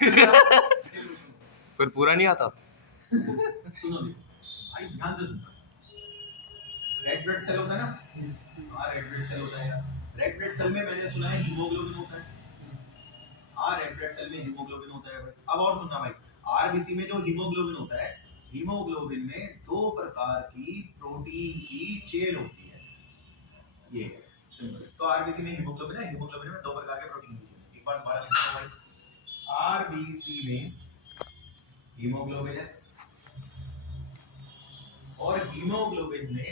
फिर पूरा नहीं आता। सुनो भाई, ध्यान से सुनना। रेड ब्लड सेल होता है ना, रेड ब्लड सेल होता है यार। रेड ब्लड सेल में मैंने सुना है हीमोग्लोबिन होता है। रेड ब्लड सेल में हीमोग्लोबिन होता है भाई। अब और सुनना भाई, आरबीसी में जो हीमोग्लोबिन होता है, हीमोग्लोबिन में 2 प्रकार की प्रोटीन की चेन होती है। ये है सिंपल। तो आरबीसी में हीमोग्लोबिन है, हीमोग्लोबिन में 2 प्रकार के प्रोटीन की चेन। एक बार दोबारा लिखते हैं भाई, आरबीसी में हीमोग्लोबिन है और हीमोग्लोबिन में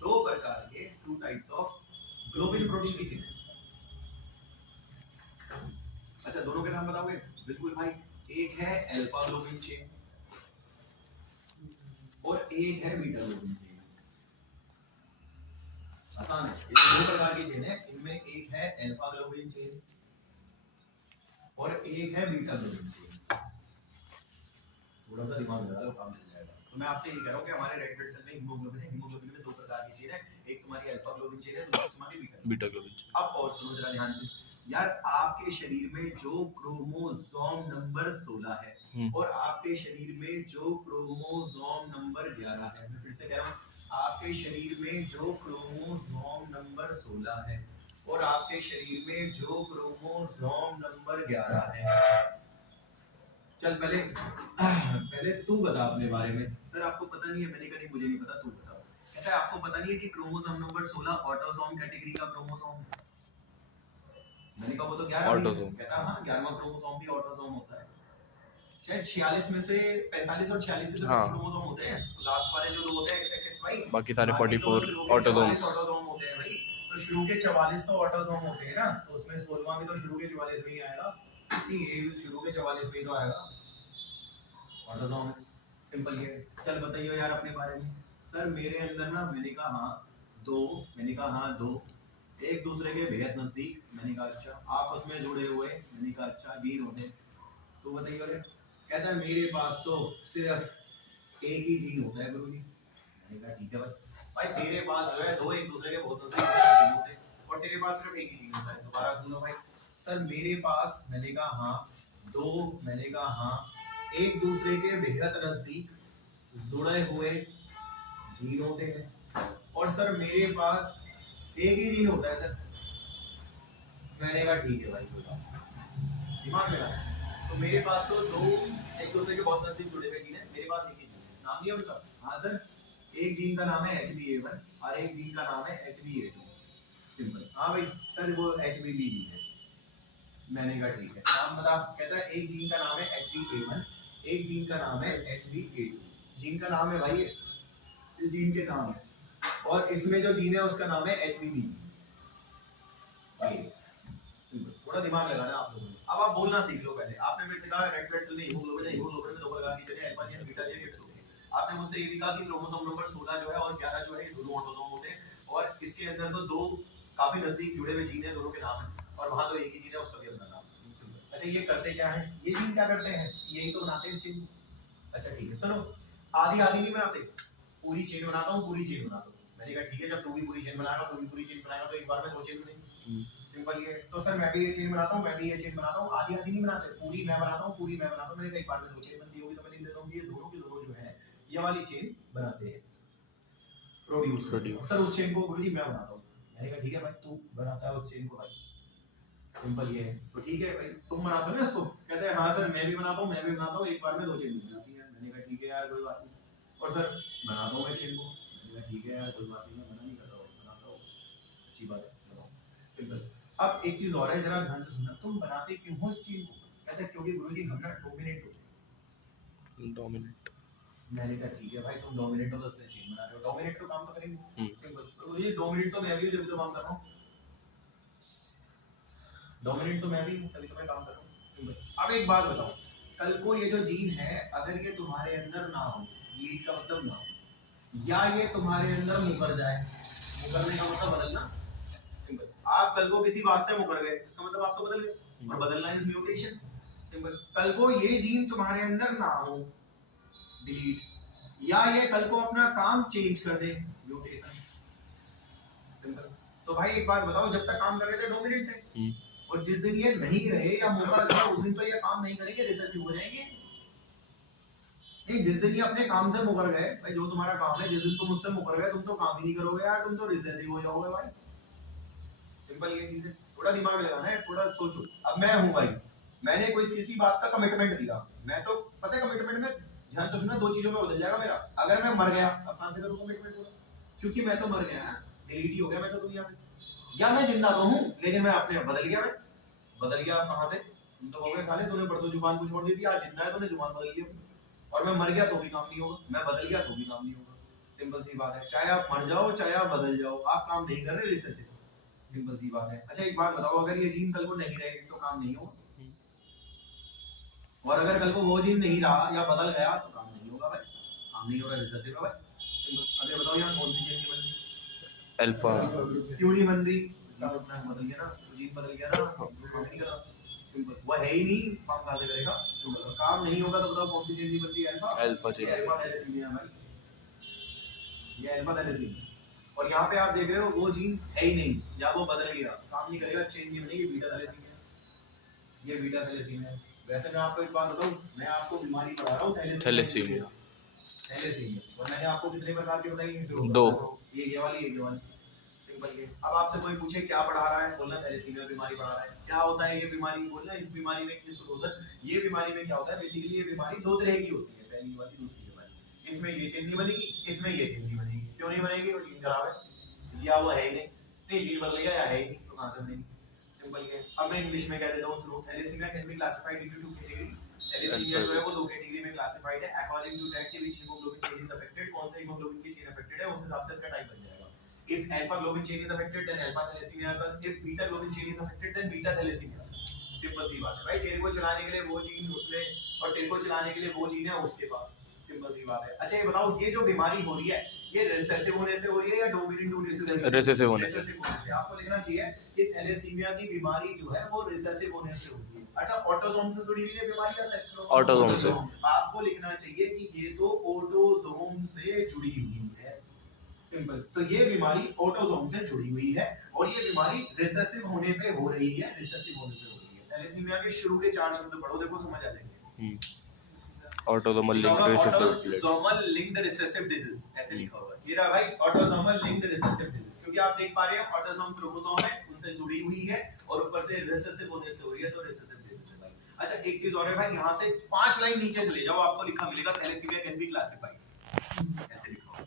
2 प्रकार के 2 टाइप्स ऑफ ग्लोबिन प्रोटीन की चेन है। अच्छा, दोनों के नाम बताओगे? बिल्कुल भाई, एक है अल्फा ग्लोबिन चेन और एक है बीटा ग्लोबिन चेन। आसान है, ये 2 प्रकार की चेन है। इनमें एक है अल्फा ग्लोबिन चेन और एक है बीटा ग्लोबिन चेन। थोड़ा सा दिमाग लगा लो, काम चल जाएगा। तो मैं आपसे ये कह रहा हूं कि हमारे रेड ब्लड सेल में हीमोग्लोबिन है, हीमोग्लोबिन में 2 प्रकार की चेन है, एक तुम्हारी अल्फा ग्लोबिन चेन है, दूसरी तुम्हारी बीटा ग्लोबिन चेन। अब और सुनो जरा ध्यान से यार, आपके शरीर में जो क्रोमोसोम नंबर 16 है और आपके शरीर में जो क्रोमोसोम नंबर 11 है, मैं फिर से कह रहा हूं, आपके शरीर में जो क्रोमोसोम नंबर 16 है और आपके शरीर में जो क्रोमोसोम नंबर 11 है। चल पहले तू बता अपने बारे में। सर आपको पता नहीं है? मैंने कहा नहीं, मुझे नहीं पता, तू बता। कहता है आपको पता नहीं है कि क्रोमोसोम नंबर 16 ऑटोसोम कैटेगरी का क्रोमोसोम। मैंने कहा वो तो 11 ऑटोसोम। कहता हां, 11वां क्रोमोसोम भी ऑटोसोम होता है। शायद 46 में से 45 और 46 से तो 6 क्रोमोसोम होते हैं। लास्ट वाले जो 2 होते हैं XXY, बाकी सारे 44 ऑटोसोम्स होते हैं भाई। तो शुरू के 44 तो ऑटोसोम होते हैं ना, तो उसमें 16वां भी तो शुरू के 44 में ही आएगा। नहीं, ये भी शुरू के 44 में ही तो आएगा, ऑटोसोम। सिंपल ये। चल बताइए यार अपने बारे में। सर मेरे अंदर ना, मैंने कहा हाँ दो, एक दूसरे के बेहद नजदीक। मैंने कहा अच्छा, आपस में जुड़े हुए। मैंने कहा अच्छा, जीन होते। तो बताइए। कहता है मेरे पास तो सिर्फ एक ही जीन होता है गुरुजी। मैंने कहा ठीक है भाई, तेरे पास जो है 2 एक दूसरे के बहुत नजदीक जीन होते हैं और तेरे पास सिर्फ एक ही जीन होता है। दोबारा सुनो भाई। सर मेरे पास, मैंने कहा हाँ 2, मैंने कहा हाँ, एक दूसरे के बेहद नजदीक जुड़े हुए जीन होते हैं और सर मेरे पास एक ही जीन होता है सर। मैंने कहा ठीक है भाई, दिमाग में लगा। तो मेरे पास तो 2 एक दूसरे के बहुत नजदीक जुड़े हुए जीन है, मेरे पास एक ही जीन है। नाम नहीं है उनका? हाँ सर, एक जीन का नाम है HBA1 और एक जीन का नाम है HBA2। सिंपल। हाँ भाई सर, वो HBB जीन है। मैंने कहा ठीक है, नाम बता। कहता है एक जीन का नाम है HBA1, एक जीन का नाम है HBA2। जीन का नाम है भाई, ये जीन के नाम है, और इसमें जो जीन है उसका नाम है HBB। थोड़ा दिमाग लगाना आप लोगों ने। अब आप बोलना सीख लो। पहले आपने मेरे से कहा रेड ब्लड सेल में हीमोग्लोबिन है, हीमोग्लोबिन में 2 प्रकार की चेन है, अल्फा चेन, बीटा चेन, आपने मुझसे ये भी कहा कि क्रोमोसोम नंबर 16 जो है और 11 जो है, ये दोनों ऑटोसोम होते हैं और इसके अंदर तो 2 काफी नजदीक जुड़े हुए जीन है, दोनों के नाम है, और वहां तो एक ही जीन है, उसका भी अपना नाम। अच्छा, ये करते क्या है? ये जीन क्या करते हैं? यही तो बनाते हैं चेन। अच्छा ठीक है, सुनो, आधी आधी नहीं बनाते, पूरी चेन बनाता हूँ, पूरी चेन बनाता हूँ। मैंने कहा ठीक है, जब तू भी पूरी चेन बनाएगा, तू भी पूरी चेन बनाएगा, तो एक बार में 2 चेन बनेगी। सिंपल ये। तो सर मैं भी ये चेन बनाता हूँ, मैं भी ये चेन बनाता हूँ, आधी आधी नहीं बनाते, पूरी मैं बनाता हूँ, पूरी मैं बनाता हूँ। मैंने कहा एक बार में 2 चेन बनती होगी, तो मैं लिख देता हूँ कि ये दोनों के दोनों जो है, ये वाली चेन बनाते हैं, प्रोड्यूस। सर उस चेन को गुरुजी मैं बनाता हूँ। मैंने कहा ठीक है भाई, तू बनाता है उस चेन को भाई। सिंपल ये है। तो ठीक है भाई, तुम बनाते हो ना इसको? कहते हैं हाँ सर मैं भी बनाता हूँ, मैं भी बनाता हूँ, एक बार में 2 चेन बन जाती है। मैंने कहा ठीक है यार, कोई बात नहीं। और सर बनाता हूँ मैं चेन को। मैंने कहा ठीक है यार, कोई बात नहीं, मैं मना नहीं कर रहा हूँ, बनाता हूँ, अच्छी बात है, बनाओ। सिंपल। अब एक चीज और है, जरा ध्यान से सुनना। तुम बनाते क्यों हो इस चीज को? कहते हैं क्योंकि गुरुजी हम ना डोमिनेट होते हैं। डोमिनेट। मैंने कहा ठीक है भाई, तुम डोमिनेट हो तो इसलिए चेन बना रहे हो, डोमिनेट तो काम तो करेंगे। सिंपल। तो ये डोमिनेट तो मैं भी हूं, जब तो काम कर रहा हूं। डोमिनेट तो मैं भी हूं, तभी तो मैं काम कर रहा हूं। अब एक बात बताओ, कल को ये जो जीन है, अगर ये तुम्हारे अंदर ना हो, ये का मतलब ना हो, या ये तुम्हारे अंदर मुकर जाए, मुकरने का मतलब बदलना। सिंपल। आप कल को किसी बात से मुकर गए, इसका मतलब आप तो बदल गए, और बदलना इज म्यूटेशन। सिंपल। कल को ये जीन तुम्हारे अंदर ना हो, डिलीट, या ये कल को अपना काम चेंज कर दे, म्यूटेशन। सिंपल। तो भाई एक बात बताओ, जब तक काम कर रहे थे डोमिनेंट थे, और जिस दिन ये नहीं रहे या मौका लगे उस दिन तो ये काम नहीं करेंगे, रिसेसिव हो जाएंगे। नहीं, जिस दिन ये अपने काम से मुकर गए भाई, जो तुम्हारा काम है, जिस दिन तुम उससे मुकर गए तुम तो काम ही नहीं करोगे यार, तुम तो रिसेसिव हो जाओगे भाई। सिंपल ये चीज है, थोड़ा दिमाग लगाना है, थोड़ा सोचो। अब मैं हूं भाई, मैंने कोई किसी बात का कमिटमेंट दिया, मैं तो पता है कमिटमेंट में ध्यान से सुनना, दो चीजों में बदल जाएगा मेरा। अगर मैं मर गया अब कहां से करूं कमिटमेंट पूरा, क्योंकि मैं तो मर गया ना, डिलीट ही हो गया मैं तो दुनिया से। या मैं जिंदा तो हूं लेकिन मैं अपने बदल गया, मैं बदल गया कहां से, तुम तो कहोगे साले तूने परसों जुबान को छोड़ दी थी, आज जिंदा है तूने जुबान बदल ली। और मैं मर गया तो भी काम नहीं होगा, मैं बदल गया तो भी काम नहीं होगा। सिंपल सी बात है, चाहे आप मर जाओ चाहे आप बदल जाओ, आप काम नहीं कर रहे रिसर्च। सिंपल सी बात है। अच्छा एक बात बताओ, अगर ये जीन कल को नहीं रहे तो काम नहीं होगा, और अगर कल को वो जीन नहीं रहा या बदल गया तो काम नहीं होगा भाई, काम नहीं हो रहा रिसर्च का भाई। अगर बताओ यहाँ कौन सी जीन बन रही, अल्फा। क्यों नहीं बन रही, अपना बदल गया ना, तो जीन बदल गया ना, काम नहीं कर रहा, वो है ही नहीं, काम कहाँ से करेगा, काम नहीं होगा तो बताओ कौन सी जीन बन रही है, alpha. Alpha gene, alpha thalassemia भाई, ये अल्फा थैलेसीमिया। और यहाँ पे आप देख रहे हो वो जीन है ही नहीं, या वो बदल गया, काम नहीं करेगा, चेंज नहीं बनेगी, बीटा थैलेसीमिया, ये बीटा थैलेसीमिया है। वैसे मैं आपको एक बात बताऊं, मैं आपको बीमारी पढ़ा रहा हूँ थैलेसीमिया, और मैंने आपको कितने प्रकार की बताई, दो, ये वाली सिंपल ये। अब आपसे कोई पूछे क्या पढ़ा रहा है, बोलना थैलेसीमिया बीमारी पढ़ा रहा है। क्या होता है ये बीमारी, बोलना इस बीमारी में किस रोजन, ये बीमारी में क्या होता है, बेसिकली ये बीमारी दो तरह की होती है, पहली वाली दूसरी बीमारी। इसमें ये चीज नहीं बनेगी, इसमें ये चीज नहीं बनेगी, क्यों नहीं बनेगी, वो जीन खराब है या वो है ही नहीं, जीन बदल गया या है ही नहीं, तो कहां से बनेगी, सिंपल ये। अब मैं इंग्लिश में कह देता हूं, सुनो, thalassemia can be classified into two categories. Thalassemia जो है वो दो कैटेगरी में क्लासिफाइड है, अकॉर्डिंग टू दैट कि which haemoglobin chain is affected, कौन सा हीमोग्लोबिन की चेन अफेक्टेड है उस हिसाब से इसका टाइप बन जाएगा। If alpha globin chain is affected, then alpha thalassemia occurs. If beta globin chain is affected, then beta thalassemia. Simple सी बात है भाई, तेरे को चलाने के लिए वो जीन उसमें और तेरे को चलाने के लिए वो जीन है उसके पास, सिंपल सी बात है। अच्छा ये बताओ, ये जो बीमारी हो रही है ये रिसेसिव होने से हो रही है या डोमिनेंट होने से? रिसेसिव होने से। आपको लिखना चाहिए कि थैलेसीमिया की बीमारी जो है वो रिसेसिव होने से होती है। अच्छा ऑटोसोम से जुड़ी हुई है बीमारी या सेक्स क्रोमोसोम? ऑटोसोम से। आपको लिखना चाहिए कि ये तो ऑटोसोम से जुड़ी हुई है, सिंपल। तो ये बीमारी ऑटोसोम से जुड़ी हुई है और ये बीमारी रिसेसिव होने पे हो रही है, रिसेसिव होने पे हो रही है। थैलेसीमिया के शुरू के चार शब्द पढ़ो, देखो समझ आ जाएंगे। ऑटोसोमल लिंक्ड रिसेसिव डिजीज, ऐसे लिखा हुआ है, ये रहा भाई ऑटोसोमल लिंक्ड रिसेसिव डिजीज, क्योंकि आप देख पा रहे हैं ऑटोसोम क्रोमोसोम है उनसे जुड़ी हुई है और ऊपर से रिसेसिव होने से हो रही है, तो रिसेसिव डिजीज है भाई। अच्छा एक चीज और है भाई, यहाँ से 5 लाइन नीचे चले जाओ, आपको लिखा मिलेगा थैलेसीमिया कैन बी क्लासिफाइड, ऐसे लिखा हुआ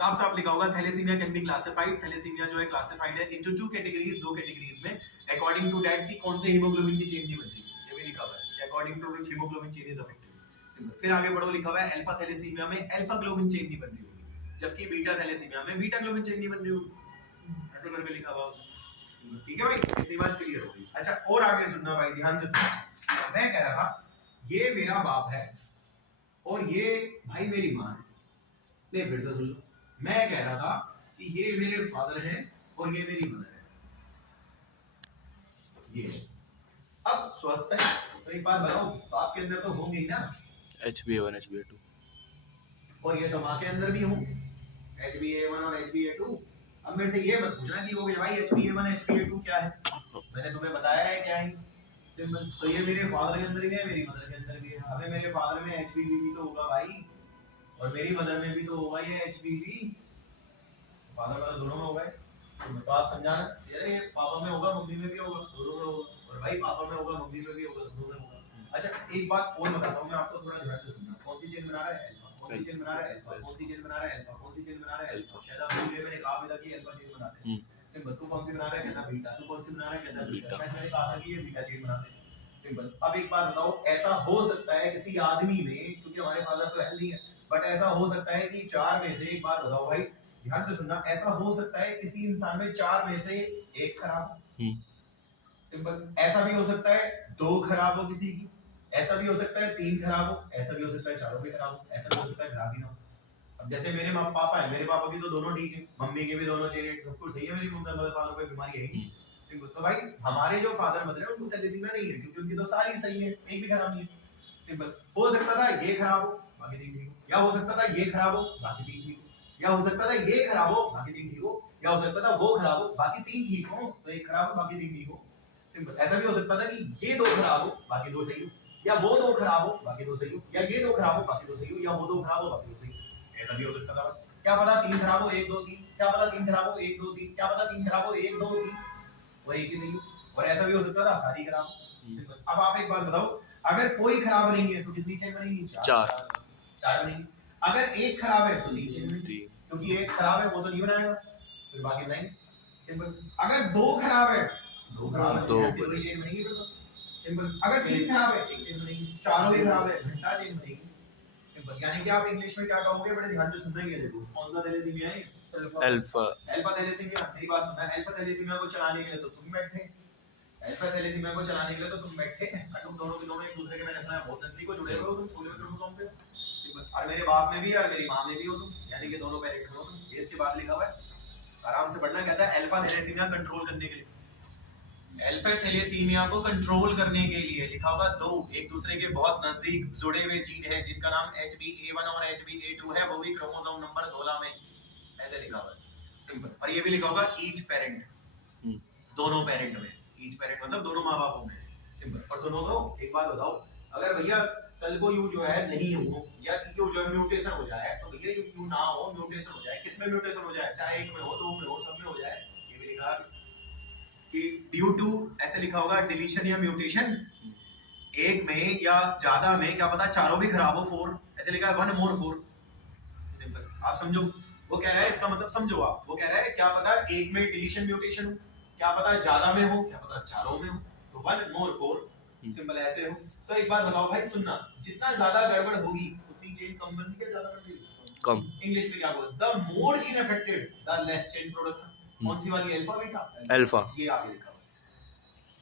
साफ साफ लिखा होगा, thalassemia can be classified. Thalassemia जो है क्लासिफाइड है इनटू टू कैटेगरीज, दो कैटेगरीज में, अकॉर्डिंग टू दैट कि कौन से हीमोग्लोबिन की चेन नहीं बन रही, ये भी लिखा हुआ है, according to which haemoglobin chain is affected. फिर आगे बढ़ो, लिखा हुआ है अल्फा थैलेसीमिया में अल्फा ग्लोबिन चेन नहीं बन रही होगी, जबकि बीटा थैलेसीमिया में बीटा ग्लोबिन चेन नहीं बन रही होगी, ऐसे करके लिखा हुआ है। ठीक है भाई, इतनी बात क्लियर हो गई। अच्छा और आगे सुनना भाई, ध्यान से सुनना। मैं कह रहा था ये मेरा बाप है और ये भाई मेरी मां है, नहीं फिर से सुन लो, मैं कह रहा था कि ये मेरे फादर हैं और ये मेरी मदर है, ये अब स्वस्थ है, तो एक बात बताओ, बाप के अंदर तो होंगे ही ना HbA1 HbA2, और ये तो मां के अंदर भी हूं, HbA1 और HbA2। अब मेरे से ये मत पूछना कि वो भाई HbA1 HbA2 क्या है, मैंने तुम्हें बताया है क्या है, तो ये मेरे फादर के अंदर भी है, मेरी मदर के अंदर भी है। अबे मेरे फादर में HbB भी तो होगा भाई, और मेरी मदर में भी तो होगा ये HbB, फादर मदर दोनों में होगा, तो आप समझाना यार, ये पापा में होगा मम्मी में भी होगा, दोनों में होगा, और भाई पापा में होगा मम्मी में भी होगा, दोनों में होगा। अच्छा एक बात और बताता हूं मैं आपको, थोड़ा ध्यान से सुनना, कौन सी चेन बना रहा है अल्फा, कौन सी चेन बना रहा है अल्फा, कौन सी चेन बना रहा है अल्फा, कौन सी चेन बना रहा है अल्फा। शायद आप वीडियो में कहा भी था कि अल्फा चेन बनाते हैं, सिंपल। तू कौन सी बना रहा है, कहता बीटा, तू कौन सी बना रहा है, कहता बीटा। मैंने कहा था कि ये बीटा चेन बनाते हैं, सिंपल। अब एक बात बताओ, ऐसा हो सकता है किसी आदमी में, क्योंकि हमारे फादर तो हेल्दी है, बट ऐसा हो सकता है कि 4 में से, एक बात बताओ भाई ध्यान से सुनना, ऐसा हो सकता है किसी इंसान में 4 में से 1 खराब, सिंपल। ऐसा भी हो सकता है 2 खराब हो किसी की, ऐसा भी हो सकता है 3 खराब हो, ऐसा भी हो सकता है 4 भी खराब हो, ऐसा भी हो सकता है खराब ही ना हो। अब जैसे मेरे पापा है, मेरे पापा की तो दोनों ठीक है, मम्मी के भी दोनों चेन, सब कुछ सही है, मेरी मदर फादर को बीमारी है ही नहीं, सिंपल। तो भाई हमारे जो फादर मदर है उनको थैलेसीमिया नहीं है, क्योंकि उनकी तो सारी सही है, एक भी खराब नहीं है, सिंपल। हो सकता था ये खराब हो बाकी 3 ठीक हो, या हो सकता था ये खराब हो बाकी 3 ठीक हो, या हो सकता था ये खराब हो बाकी 3 ठीक हो, या हो सकता था वो खराब हो बाकी 3 ठीक हो, तो एक खराब हो बाकी 3 ठीक हो, सिंपल। ऐसा भी हो सकता था कि ये दो खराब हो बाकी दो सही हो, या वो दो खराब हो बाकी दो सही हो, या ये दो खराब हो बाकी दो सही हो, या वो दो खराब हो बाकी दो सही हो। ऐसा भी हो सकता था। क्या पता तीन खराब हो एक दो तीन, क्या पता तीन खराब हो एक दो तीन, क्या पता तीन खराब हो एक दो तीन और एक ही सही हो। और ऐसा भी हो सकता था सारी खराब हो। सिंपल। अब आप एक बात बताओ, अगर कोई खराब नहीं है तो कितनी चेन बनेगी? चार बनेगी। अगर एक खराब है तो तीन चेन बनेगी, क्योंकि एक खराब है वो तो नहीं बनाएगा, फिर बाकी बनाएंगे। सिंपल। अगर दो खराब है दो खराब है तो ऐसे कोई चेन बनेगी फिर तो। सिंपल। अगर तीन खराब है एक चेन बनेगी, चारों ही खराब है घंटा चेन बनेगी। सिंपल। यानी कि आप इंग्लिश में क्या कहोगे? बड़े ध्यान से सुनना, ये देखो कौन सा थैलेसीमिया है? Alpha thalassemia. मेरी बात सुनना, अल्फा थैलेसीमिया को चलाने के लिए तो तुम बैठे, अल्फा थैलेसीमिया को चलाने के लिए तो तुम बैठे, और तुम दोनों के दोनों एक दूसरे के, मैंने सुना है बहुत नजदीक हो, जुड़े हुए हो तुम, सोलह क्रोमोसोम पे। सिंपल। और मेरे बाप में भी और मेरी मां में भी हो तुम, यानी कि दोनों पेरेंट में हो तुम। ये इसके बाद लिखा हुआ है, आराम से पढ़ना। कहता है अल्फा थैलेसीमिया कंट्रोल करने के लिए, अल्फा थैलेसीमिया को कंट्रोल करने के लिए लिखा होगा दो एक दूसरे के बहुत नजदीक जुड़े हुए जीन हैं जिनका नाम HBA1 और HBA2 है, वो भी क्रोमोसोम नंबर 16 में, ऐसे लिखा हुआ है। सिंपल। और ये भी लिखा होगा ईच पेरेंट, दोनों पेरेंट में, ईच पेरेंट मतलब दोनों माँ बापों में। सिंपल। और सुनो तो एक बात बताओ, अगर भैया कल को यू जो है नहीं हो, या यू जो म्यूटेशन हो जाए, तो भैया यू ना हो, म्यूटेशन हो जाए, किसमें म्यूटेशन हो जाए? चाहे एक में हो, दो में हो, सब में हो जाए। ये भी लिखा है कि ड्यू टू, ऐसे लिखा होगा डिलीशन या म्यूटेशन, एक में या ज्यादा में, क्या पता चारों भी खराब हो, 4 ऐसे लिखा है, 1 मोर 4। सिंपल। आप समझो, वो कह रहा है, इसका मतलब समझो आप, वो कह रहा है क्या पता एक में डिलीशन म्यूटेशन हो, क्या पता ज्यादा में हो, क्या पता चारों में हो, तो 1 मोर 4। सिंपल। ऐसे हो। तो एक बात बताओ भाई, सुनना, जितना ज्यादा गड़बड़ होगी उतनी चेन कम बनती है, ज्यादा बनती है कम। इंग्लिश में क्या बोलते हैं? The more gene affected the less chain production. कौन सी वाली? Alpha beta? अल्फा। ये आगे लिखा हुआ,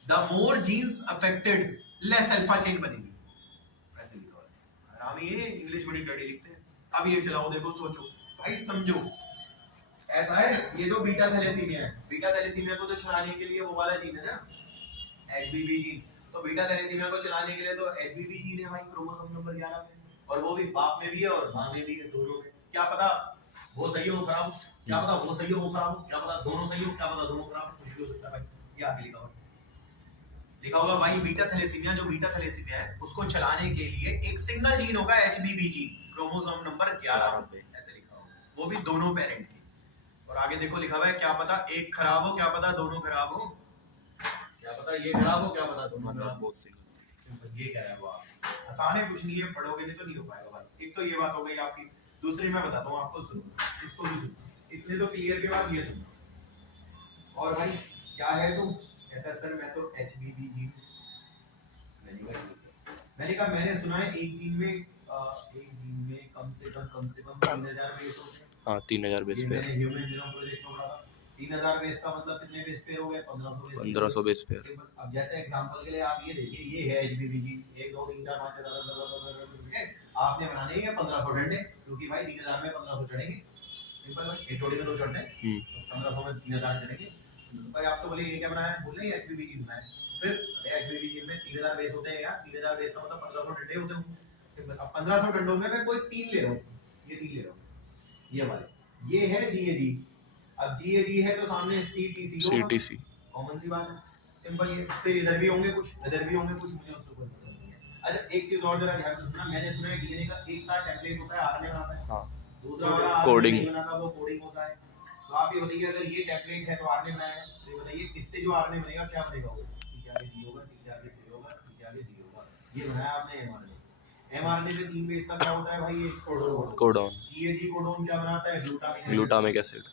the more genes affected less alpha chain बनेगी, ऐसे लिखा हुआ है। आराम, ये इंग्लिश बड़ी कड़ी लिखते हैं। अब ये चलाओ, देखो, सोचो भाई, समझो। ऐसा है, ये जो बीटा थैलेसीमिया है, बीटा थैलेसीमिया को तो चलाने के लिए वो वाला जीन है ना, HBB जीन। तो बीटा थैलेसीमिया को चलाने के लिए तो HBB जीन है भाई, क्रोमोसोम नंबर 11 में, और वो भी बाप में भी है और मां में भी है, दोनों में। क्या पता वो सही हो खराब, क्या पता वो सही हो खराब, क्या पता दोनों सही हो, क्या पता दोनों खराब, कुछ भी हो सकता है भाई। ये आगे लिखा होगा भाई, बीटा थैलेसीमिया, जो बीटा थैलेसीमिया है उसको चलाने के लिए एक सिंगल जीन होगा, HBB जीन, क्रोमोसोम नंबर 11 पे, ऐसे लिखा होगा, वो भी दोनों पेरेंट के। और आगे देखो लिखा हुआ है, क्या पता एक खराब हो, क्या पता दोनों खराब हो, क्या पता ये खराब हो, क्या पता दोनों खराब हो। ये कह रहा है वो आपसे। आसान है, कुछ नहीं है, पढ़ोगे नहीं तो नहीं हो पाएगा भाई। एक तो ये बात हो गई आपकी। दूसरी मैं बताता हूँ आपको, सुनो, इसको भी सुनो, इतने तो क्लियर के बाद ये सुनो। और भाई क्या है तुम? कहता है सर मैं तो HBB जीन। मैंने कहा मैंने सुना है एक जीन में कम से कम 3000 बेस होते हैं। हाँ, 3000 बेस पेयर। मैंने ह्यूमन जीनोम प्रोजेक्ट में पढ़ा था। 3000 बेस का मतलब कितने बेस पेयर हो गए? 1500 बेस पेयर। अब जैसे एग्जांपल के लिए आप ये देखिए, ये है HBB जीन, 1 2 3 4 5 6 आपने बनाने हैं 1500 डंडे, क्योंकि भाई 3000 में 1500 चढ़ेंगे। सिंपल भाई, एक जोड़ी में 2 चढ़ते हैं, तो 1500 में 3000 चढ़ेंगे। भाई आपसे बोले ये क्या बनाया? बोले HBB जीन बनाया। फिर HBB जीन में 3000 बेस होते हैं यार, 3000 बेस का मतलब 1500 डंडे होते हैं। अब 1500 डंडों में मैं कोई 3 ले रहा हूँ, ये 3 ले रहा हूँ, ये वाले, ये है GAG। अब GAG है तो सामने CTC कॉमन सी बात है, सिंपल। ये फिर इधर भी होंगे कुछ, इधर भी होंगे कुछ, मुझे उससे कोई मतलब नहीं है। अच्छा एक चीज और जरा ध्यान से सुनना, मैंने सुना है DNA का एक का टेम्पलेट होता है, RNA बनाता है। हाँ। दूसरा वाला कोडिंग बनाता है, वो कोडिंग होता है। तो आप ये बताइए, अगर ये टेम्पलेट है तो RNA बनाया है, तो ये बताइए इससे जो RNA बनेगा क्या बनेगा? वो ठीक है, आगे G होगा, ठीक है, आगे G होगा, ठीक है, आगे G होगा। ये बनाया आपने mRNA पे 3 बेस का क्या होता है भाई? ये कोडोन। GAG कोडोन क्या बनाता है? Glutamic acid.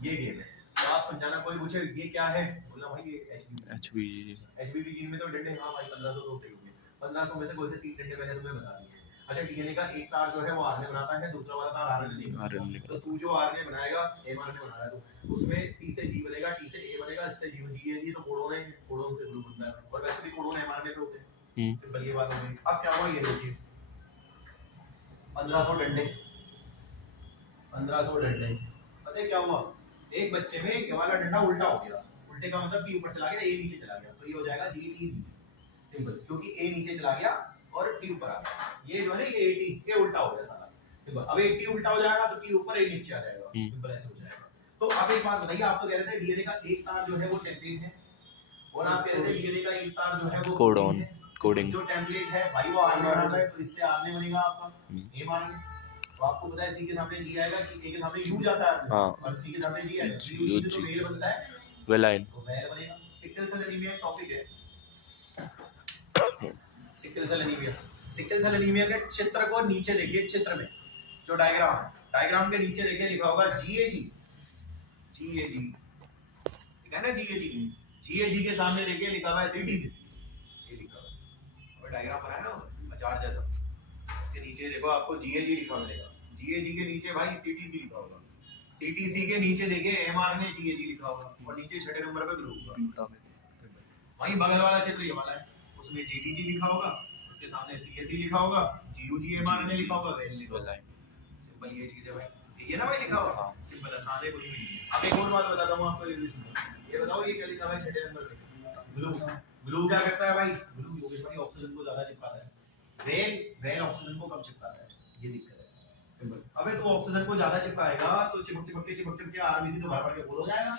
ये गेम है। तो आप समझाना, कोई पूछे ये क्या है, बोलना भाई ये HBB जीन में तो डंडे, हाँ भाई 1500 तो होते ही होंगे। 1500 में से कोई से 3 डंडे मैंने तुम्हें बता दिए। अच्छा DNA का एक तार जो है वो RNA बनाता है, दूसरा वाला तार RNA। तो तू जो RNA बनाएगा, mRNA बना रहा है तो उसमें C से G बनेगा, T से A बनेगा, इससे G तो कोडोन है, कोडोन से ग्लू बनता है, और वैसे भी कोडोन mRNA पे होते हैं। सिंपल, ये बात हो गई। अब क्या हुआ ये देखिए, 1500 डंडे, 1500 डंडे, पता है क्या हुआ? एक बच्चे में ये वाला डंडा उल्टा हो गया, उल्टे का मतलब T ऊपर चला गया, A नीचे चला गया, तो ये हो जाएगा GTG। सिंपल, क्योंकि A नीचे चला गया और T ऊपर आ गया। ये जो है ना, ये AT, ये उल्टा हो गया सारा। सिंपल, अब AT उल्टा हो जाएगा तो T ऊपर, A नीचे आ जाएगा। सिंपल, ऐसे हो जाएगा। तो अब एक बात बताइए, आप तो कह रहे थे DNA का एक तार जो है वो टेम्पलेट है, और आप कह रहे थे डीएनए का एक तार जो है वो कोडॉन कोडिंग जो टेम्पलेट है भाई वो आरएनए बना है, तो इससे आरएनए बनेगा आपका ए मानेंगे। तो आपको पता है सी के सामने जी आएगा कि ए के सामने यू जाता है हाँ। और सी के सामने जी आएगा, यू से तो वेल बनता है, वेलाइन तो वेल बनेगा। सिकल सेल एनीमिया टॉपिक है। Sickle cell anaemia, sickle cell anaemia के चित्र को नीचे देखिए, चित्र में जो डायग्राम है, डायग्राम के नीचे देखिए लिखा होगा जीएजी, जीएजी ठीक है ना, जीएजी, जीएजी के सामने देखिए लिखा हुआ है सीटीसी, ये लिखा हुआ है। और डायग्राम बनाया ना उसमें अचार जैसा, उसके नीचे देखो आपको जीएजी लिखा मिलेगा, जीएजी के नीचे भाई सीटीसी लिखा होगा, सीटीसी के नीचे देखिए एमआरएनए जीएजी लिखा होगा और नीचे छठे नंबर पे ग्रुप होगा। वहीं बगल वाला चित्र ये वाला है, उसमें जीटीजी लिखा होगा, उसके सामने सीएसी लिखा होगा, जीयूजी एमआरएनए लिखा होगा, वेल लिखा होगा। सिंपल ये चीज है भाई, ये ना भाई लिखा हुआ सिंपल आसान है, कुछ भी नहीं है। अब एक और बात बताता हूं आपको, ये बताओ ये क्या लिखा हुआ है छठे नंबर पे, ग्लू। ग्लू क्या करता है भाई, ग्लू योगेश भाई ऑक्सीजन को ज्यादा चिपकाता है, वेल वेल ऑक्सीजन को कम चिपकाता है, ये दिक्कत है सिंपल। अबे तू ऑक्सीजन को ज्यादा चिपकाएगा तो चिपक के आरबीसी तो भर भर के फूल हो जाएगा,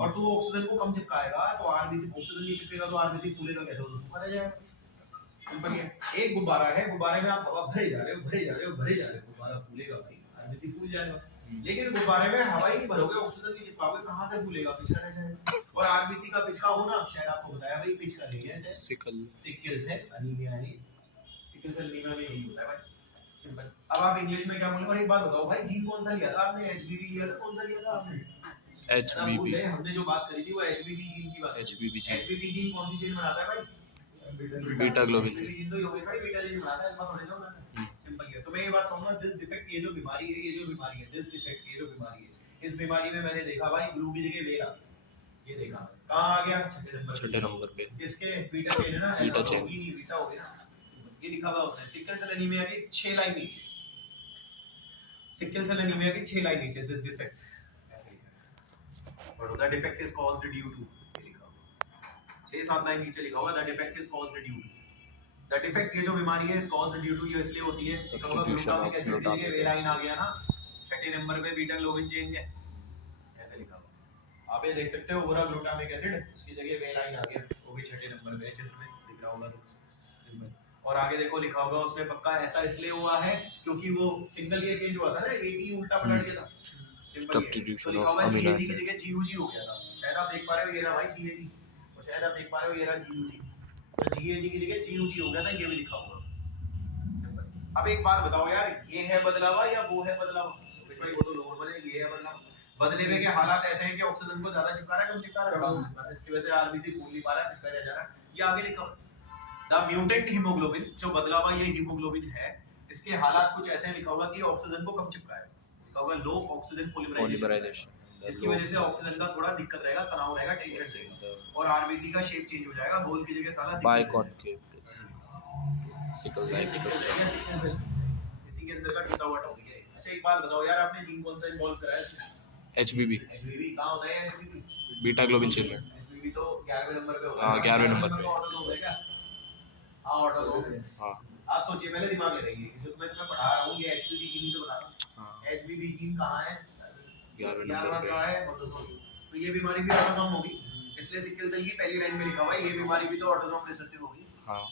और तू ऑक्सीजन को कम चिपकाएगा तो आरबीसी, ऑक्सीजन नहीं चिपकेगा तो आरबीसी फूलेगा कैसे, वो सूखा रह जाएगा। सिंपल है, एक गुब्बारा है, गुब्बारे में आप हवा भरे जा रहे हो, भरे जा रहे हो, भरे जा रहे हो, गुब्बारा फूलेगा भाई, आरबीसी फूल जाएगा। लेकिन गुब्बारे में हवा ही नहीं भरोगे, ऑक्सीजन नहीं चिपकाओगे, कहां से फूलेगा, पिचका रह जाएगा। और आरबीसी का पिचका होना शायद आपको बताया भाई, पिच कर रही है ऐसे सिकल सेल एनीमिया है, सिकल सेल एनीमिया में यही होता है भाई सिंपल। अब आप इंग्लिश में क्या बोलोगे, और एक बात बताओ भाई, जीन कौन सा लिया था आपने, एचबीवी लिया था, कौन सा लिया था आपने, एचबीवी। हमने जो बात करी थी वो एचबीवी जीन की बात, एचबीवी जीन कौन सी चेन बनाता है भाई, बीटा ग्लोबिन जीन, तो योगेश भाई बीटा जीन बनाता है, इस बात थोड़ी ना होना सिंपल है। तो मैं ये बात कहूंगा, दिस डिफेक्ट, ये जो बीमारी है, ये जो बीमारी है, दिस डिफेक्ट, ये जो बीमारी है, इस बीमारी में मैंने देखा भाई ग्लू की जगह वेल आ गया, ये देखा कहां आ गया, छठे नंबर पे, किसके, बीटा चेन है ना, बीटा चेन ही नहीं, बीटा हो गया, ये लिखा हुआ है सिकल सेल एनीमिया की 6 लाइन नीचे, सिकल सेल एनीमिया की 6 लाइन नीचे, दिस डिफेक्ट ऐसे लिखा है, और the defect is caused due to, ये लिखा हुआ 6-7 लाइन नीचे लिखा हुआ, the defect is caused due to, the defect, ये जो बीमारी है इज कॉज्ड ड्यू टू, ये इसलिए होती है ग्लूटामिक एसिड की जगह वेलाइन आ गया ना, छठे नंबर पे बीटा ग्लोबिन चेन है, ऐसे लिखा हुआ आप ये देख सकते हो, पूरा ग्लूटामिक एसिड उसकी जगह वेलाइन आ गया, वो भी छठे नंबर पे चित्र में दिख रहा होगा तो। और आगे देखो लिखा होगा उसमें पक्का ऐसा इसलिए हुआ है क्योंकि वो सिंगल ये चेंज हुआ था ना, एटी उल्टा पलट गया था, सब्स्टिट्यूशन ऑफ अमीनो एसिड की जगह जीयूजी हो गया था, शायद आप देख पा रहे हो ये रहा भाई जीएजी, और शायद आप देख पा रहे हो ये रहा जीयूजी, तो जीएजी की जगह जीयूजी हो गया था, ये भी लिखा हुआ सिंपल। अब एक बात बताओ यार, ये है बदलावा या वो है बदलावा, तो भाई वो तो नॉर्मल है, ये है बदलावा, बदले हुए के हालात ऐसे हैं कि ऑक्सीजन को ज्यादा चिपका रहा है, कम चिपका रहा है, इसकी वजह से आरबीसी फूल नहीं पा रहा है, पिछड़ा रह जा रहा है, ये आगे लिखा हुआ द म्यूटेंट हीमोग्लोबिन, जो बदला हुआ ये हीमोग्लोबिन है, इसके हालात कुछ ऐसे लिखा होगा कि ऑक्सीजन को कम चिपकाएगा, लिखा होगा लो ऑक्सीजन पॉलीमराइजेशन, जिसकी वजह से ऑक्सीजन का थोड़ा दिक्कत रहेगा, तनाव रहेगा, टेंशन रहेगा, और आरबीसी का शेप चेंज हो जाएगा, गोल की जगह साला बाइकॉनकेव सिकल लाइक स्ट्रक्चर, इसी के अंदर का टूटा हुआ टॉपिक है। अच्छा एक बात बताओ यार, आपने जीन कौन सा इन्वॉल्व करा है इसमें, एचबीवी, एचबीवी कहां होता है, एचबीवी बीटा ग्लोबिन चेन में, एचबीवी तो 11वें नंबर पे होता है, हां 11वें नंबर पे, ऑटोसोम है क्या, हां ऑटोसोम है, हां आप सोचिए, पहले दिमाग लगाइए, जो मैं तुम्हें पढ़ा रहा हूं ये एचबीवी जीन तो बता रहा हूं, हां एचबीवी जीन कहां है, 11वें नंबर पे है ऑटोसोम, तो ये बीमारी भी ऑटोसोम होगी, इसलिए सिकल सेल की पहली लाइन में लिखा हुआ है ये बीमारी भी तो ऑटोसोम रिसेसिव होगी, हां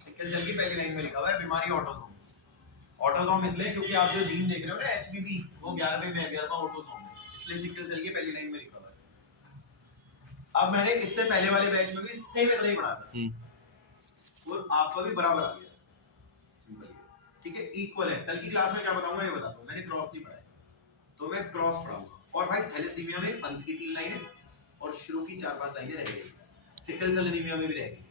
सिकल सेल की पहली लाइन में लिखा हुआ है बीमारी ऑटोसोम, ऑटोसोम इसलिए क्योंकि आप जो जीन देख रहे हो ना एचबीवी वो 11वें में है, 11वां ऑटोसोम है, इसलिए सिकल सेल की पहली लाइन में लिखा हुआ है। अब मैंने इससे पहले वाले बैच में भी सेम इतना ही पढ़ा था, और आपका भी बराबर आ गया, ठीक है, इक्वल है। कल की क्लास में क्या बताऊंगा ये बताता हूं, मैंने क्रॉस नहीं पढ़ाया तो मैं क्रॉस पढ़ाऊंगा, और भाई थैलेसीमिया में अंत की 3 लाइनें और शुरू की 4-5 लाइनें रह गई, सिकल सेल एनीमिया में भी रह गई,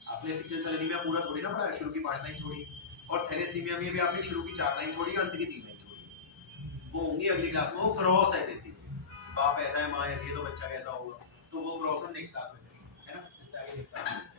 आपने सिकल सेल एनीमिया पूरा थोड़ी ना पढ़ा है, शुरू की 5 लाइन छोड़ी, और थैलेसीमिया में भी आपने शुरू की 4 लाइन छोड़ी, अंत की 3 लाइन छोड़ी, वो होंगी अगली क्लास में, वो क्रॉस है, जैसे बाप ऐसा है मां ऐसी है तो बच्चा कैसा होगा, तो वो क्रॉस हम नेक्स्ट क्लास में करेंगे, है ना, इससे आगे नेक्स्ट क्लास में